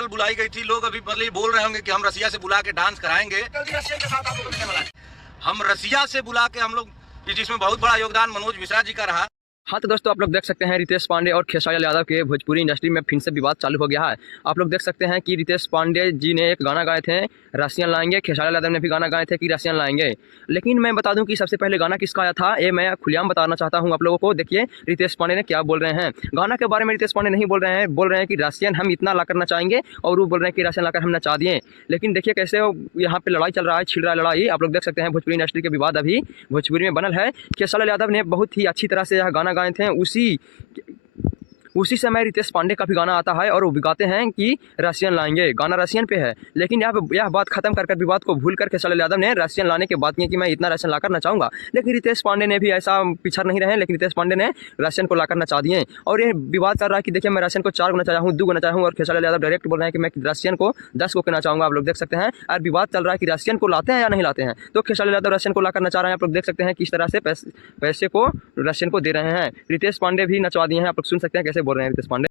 Model बुलाई गई थी। लोग अभी मतलब बोल रहे होंगे कि हम रसिया से बुला के डांस कराएंगे। रसिया के साथ आप लोग हम रसिया से बुला के हम लोग, जिसमें बहुत बड़ा योगदान मनोज मिश्रा जी का रहा। हाँ तो दोस्तों आप लोग देख सकते हैं रितेश पांडे और खेसारी यादव के भोजपुरी इंडस्ट्री में फिर से विवाद चालू हो गया है। आप लोग देख सकते हैं कि रितेश पांडे जी ने एक गाना गाए थे रसियन लाएंगे, खेसारी यादव ने भी गाना गाए थे कि रसियन लाएंगे। लेकिन मैं बता दूं कि सबसे पहले गाना किसका आया था, ये मैं खुलेआम बताना चाहता हूं आप लोगों को। देखिए रितेश पांडे ने क्या बोल रहे हैं। गाना के बारे में रितेश पांडे नहीं बोल रहे हैं कि रसियन हम इतना ला करना चाहेंगे, और वो बोल रहे हैं कि रसियन लाकर हम नचा दिए। लेकिन देखिए कैसे यहाँ पे लड़ाई चल रहा है, छिड़ रहा है लड़ाई। आप लोग देख सकते हैं भोजपुरी इंडस्ट्री के विवाद अभी भोजपुरी में बनल है। खेसारी यादव ने बहुत ही अच्छी तरह से यह गाना गाए थे। उसी समय रितेश पांडे का भी गाना आता है और वो भी गाते हैं कि रसियन लाएंगे, गाना रसियन पे है। लेकिन यह बात खत्म कर विवाद को भूल कर खेसारी यादव ने रसियन लाने की बात की कि मैं इतना रसियन लाकर नचाऊंगा। लेकिन रितेश पांडे ने भी ऐसा पिछड़ नहीं रहे, लेकिन रितेश पांडे ने रसियन को लाकर नचा दिए। और ये विवाद कर रहा है कि देखिए मैं रसियन को 4 को नचाया हूँ, 2 को नचाया हूँ, और खेसारी यादव डायरेक्ट बोल रहे हैं कि मैं रसियन को 10 को नचाऊंगा। आप लोग देख सकते हैं और विवाद चल रहा है कि रसियन को लाते हैं या नहीं लाते हैं। तो खेसारी यादव रसियन को लाकर नचा रहे हैं। आप लोग देख सकते हैं किस तरह से पैसे को रसियन को दे रहे हैं। रितेश पांडे भी नचवा दिए हैं। आप लोग सुन सकते हैं कैसे बोल रहे हैं रितेश पांडे।